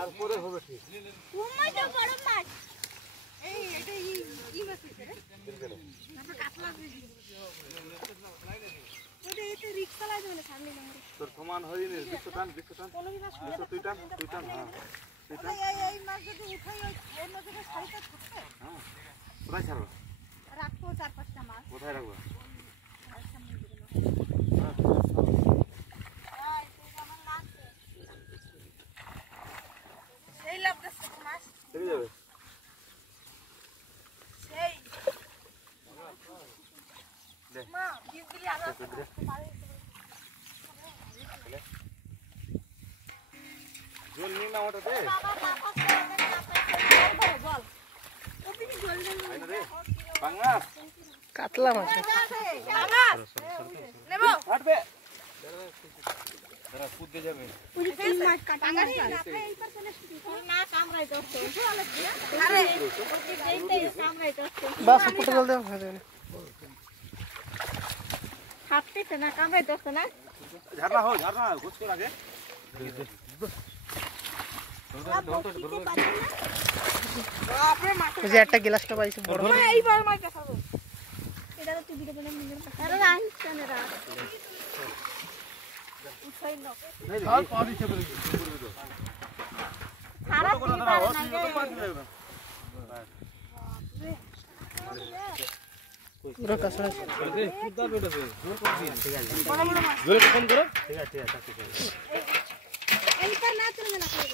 তারপরে হবে ঠিক ওমাই তো বড় মাছ এই এটা ই মাছ হইছে রে না কাতলা দিদি ওটা এতে রিকশা লাগে না সামনে নামরে তোর সমান হয়নি বিস্কুট টান কোন বিভাগ তুই টান হ্যাঁ তুই টান এই মাছ যদি উঠাই ওই এর মধ্যে সারিটা থাকবে হ্যাঁ কোথায় ছাড়ো রাখবো 4-5টা মাছ কোথায় রাখবো সেই লাভ করছে মাছ চলে যাবে সেই দে মা বিষ দিলে আলো আসতে পারে জল নিয়ে না ওটা দে বাবা বাবা জল ওপি কি জল দেন আইনা দে বাংলাস কাতলা মাছ নেবো হাঁটবে দাঁড়া কুদ দিয়ে যাবে ওই তিন মাছ কাটা মাছ এই পার চলে আসছে না কামড়াই দছতে আরে ওকে দেইতে কামড়াই দছতে বাস ফুটে জল দেওয়া হবে না হাঁটতে না কামড়াই দছতে না ঝাড়না ঘুষ করে আগে ওই যে একটা গ্লাসটা পাইছে বড় এইবার মাছ দেখাবো এটা তো ভিডিও বানাই নিজের কাছে আরে রাইস কেনে রাখ উঠাই না আর পানি চেপে দিবি সারা কোনো না হস তো পানি লাগবে পুরো কাঁচা আছে কুদা বেটা দে জোর করে দিন ঠিক আছে বড় বড় মাছ জোরে কম করো ঠিক আছে এইটা না চলবে না